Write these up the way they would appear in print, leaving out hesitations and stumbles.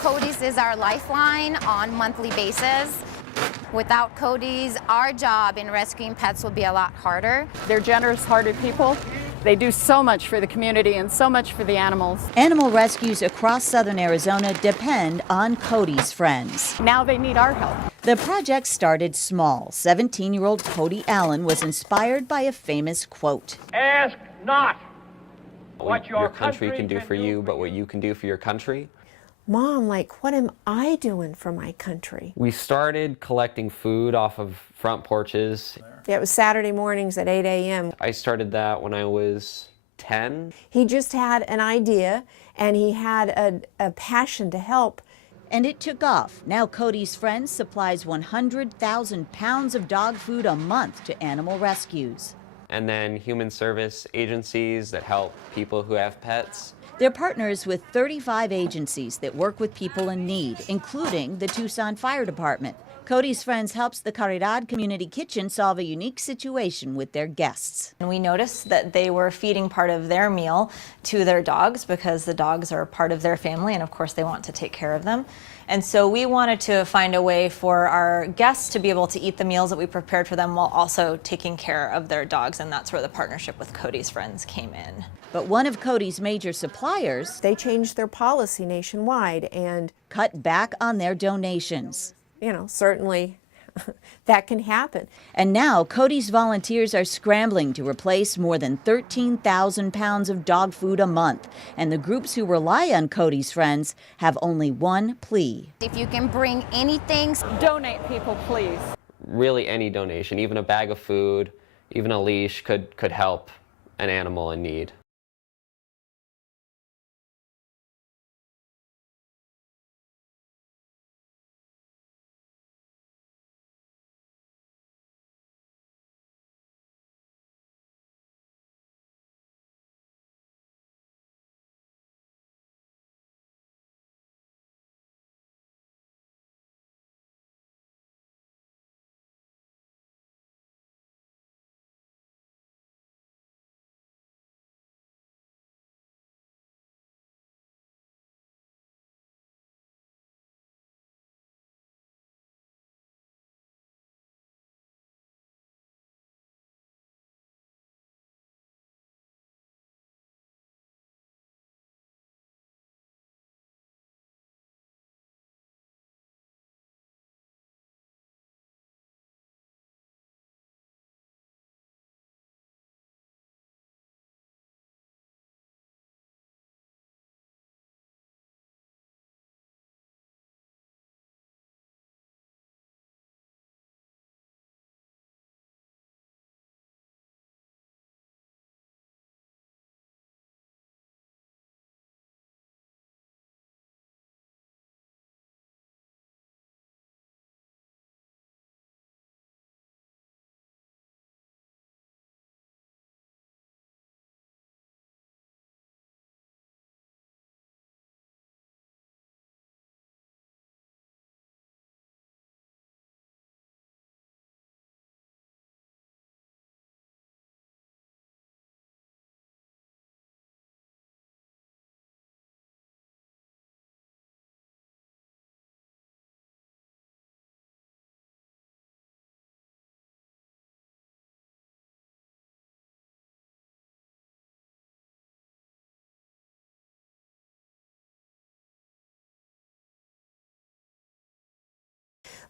Cody's is our lifeline on monthly basis. Without Cody's, our job in rescuing pets will be a lot harder. They're generous-hearted people. They do so much for the community and so much for the animals. Animal rescues across southern Arizona depend on Cody's friends. Now they need our help. The project started small. 17-year-old Cody Allen was inspired by a famous quote. Ask not what your country can do for you, but what you can do for your country. Mom, like, what am I doing for my country? We started collecting food off of front porches. Yeah, it was Saturday mornings at 8 a.m. I started that when I was 10. He just had an idea, and he had a passion to help. And it took off. Now Cody's Friends supplies 100,000 pounds of dog food a month to animal rescues. And then human service agencies that help people who have pets. They're partners with 35 agencies that work with people in need, including the Tucson Fire Department. Cody's Friends helps the Caridad Community Kitchen solve a unique situation with their guests. And we noticed that they were feeding part of their meal to their dogs because the dogs are part of their family and of course they want to take care of them. And so we wanted to find a way for our guests to be able to eat the meals that we prepared for them while also taking care of their dogs, and that's where the partnership with Cody's Friends came in. But one of Cody's major suppliers, They changed their policy nationwide and, cut back on their donations. you know, certainly that can happen. And now Cody's volunteers are scrambling to replace more than 13,000 pounds of dog food a month. And the groups who rely on Cody's Friends have only one plea. If you can bring anything, Donate, people, please. Really any donation, even a bag of food, even a leash could help an animal in need.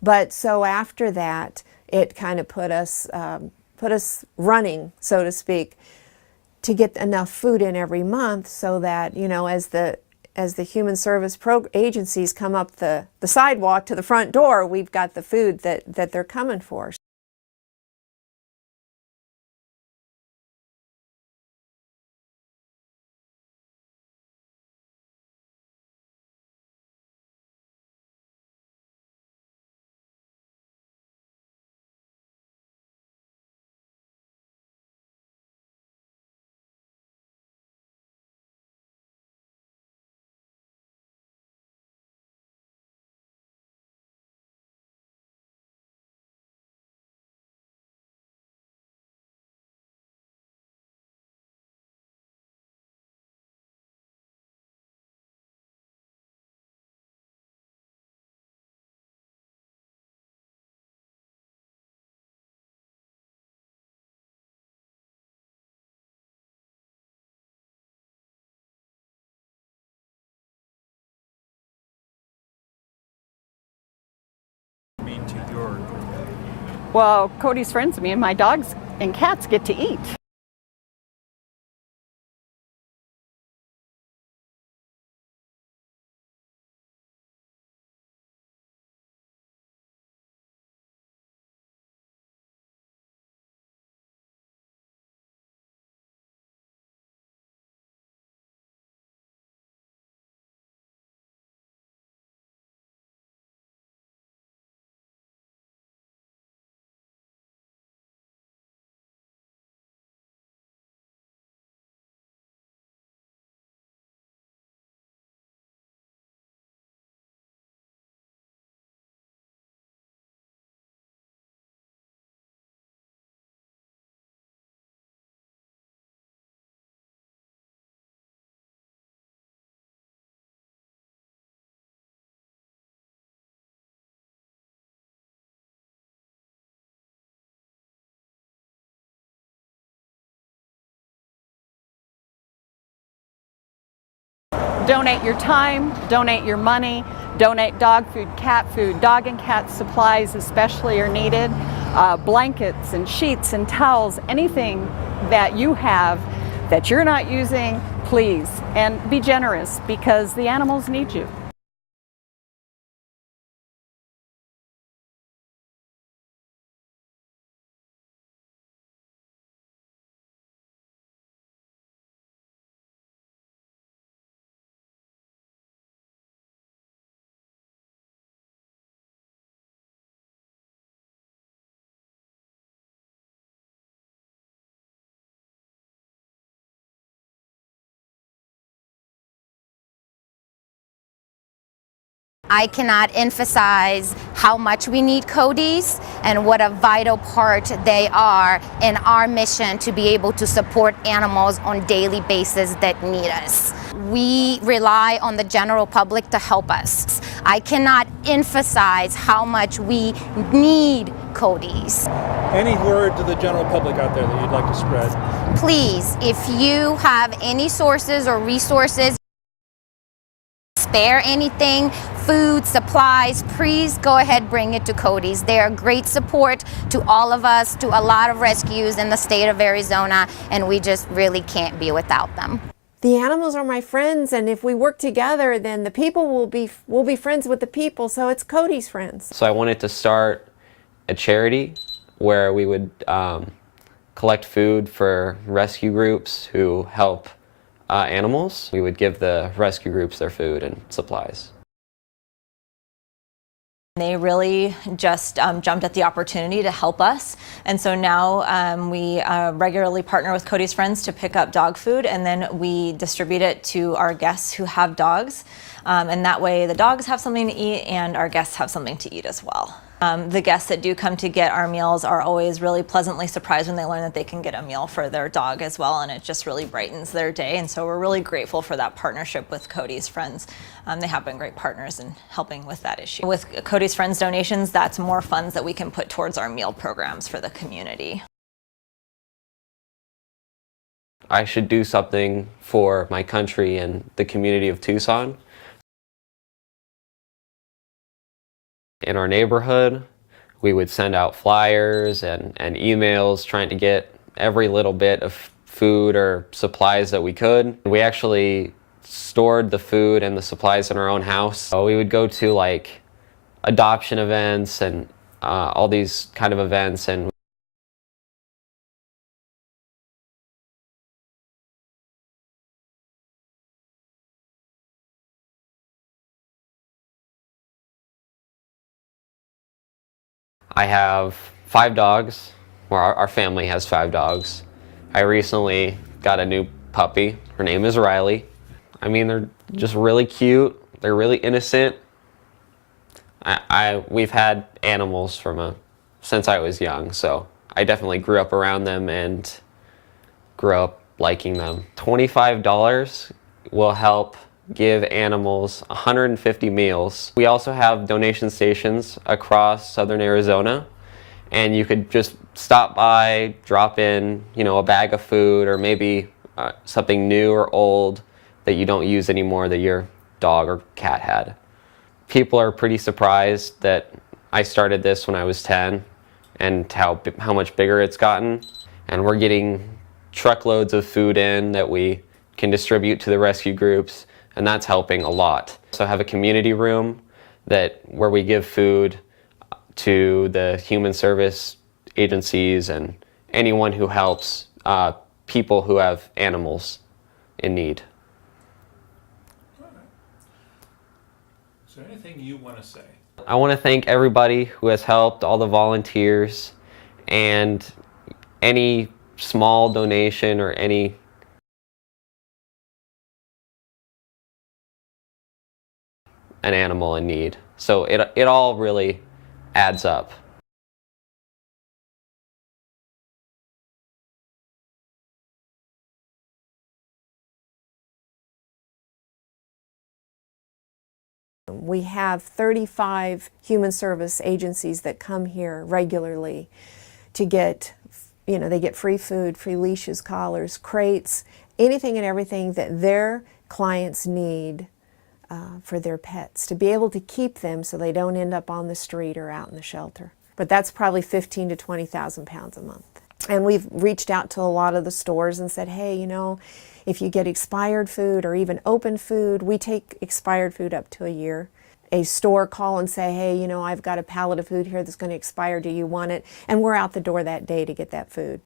But so after that, it kind of put us running, so to speak, to get enough food in every month so that, you know, as the human service agencies come up the sidewalk to the front door, we've got the food that they're coming for. Well, Cody's friends, me and my dogs and cats get to eat. Donate your time, donate your money, donate dog food, cat food. Dog and cat supplies especially are needed. Blankets and sheets and towels, anything that you have that you're not using, please. And be generous because the animals need you. I cannot emphasize how much we need Cody's and what a vital part they are in our mission to be able to support animals on a daily basis that need us. We rely on the general public to help us. I cannot emphasize how much we need Cody's. Any word to the general public out there that you'd like to spread? Please, if you have any sources or resources, spare anything, food, supplies, please go ahead, bring it to Cody's. They are great support to all of us, to a lot of rescues in the state of Arizona, and we just really can't be without them. The animals are my friends, and if we work together, then the people will be friends with the people, so it's Cody's friends. So I wanted to start a charity where we would collect food for rescue groups who help animals. We would give the rescue groups their food and supplies. They really just jumped at the opportunity to help us. And so now we regularly partner with Cody's Friends to pick up dog food, and then we distribute it to our guests who have dogs. And that way the dogs have something to eat and our guests have something to eat as well. The guests that do come to get our meals are always really pleasantly surprised when they learn that they can get a meal for their dog as well, and it just really brightens their day. And so we're really grateful for that partnership with Cody's Friends. They have been great partners in helping with that issue. With Cody's Friends donations, that's more funds that we can put towards our meal programs for the community. I should do something for my country and the community of Tucson. In our neighborhood, we would send out flyers and emails trying to get every little bit of food or supplies that we could. We actually stored the food and the supplies in our own house. So we would go to like adoption events and all these kind of events, and I have 5 dogs, or our family has 5 dogs. I recently got a new puppy. Her name is Riley. I mean, they're just really cute. They're really innocent. We've had animals since I was young, so I definitely grew up around them and grew up liking them. $25 will help give animals 150 meals. We also have donation stations across southern Arizona, and you could just stop by, drop in, a bag of food, or maybe something new or old that you don't use anymore that your dog or cat had. People are pretty surprised that I started this when I was 10, and how much bigger it's gotten. And we're getting truckloads of food in that we can distribute to the rescue groups, and that's helping a lot. So I have a community room where we give food to the human service agencies and anyone who helps people who have animals in need. Is there anything you want to say? I want to thank everybody who has helped, all the volunteers, and any small donation or any an animal in need. So it all really adds up. We have 35 human service agencies that come here regularly to get, they get free food, free leashes, collars, crates, anything and everything that their clients need for their pets, to be able to keep them so they don't end up on the street or out in the shelter. But that's probably 15 to 20,000 pounds a month. And we've reached out to a lot of the stores and said, hey, if you get expired food or even open food, we take expired food up to a year. A store call and say, hey, I've got a pallet of food here that's going to expire, do you want it? And we're out the door that day to get that food.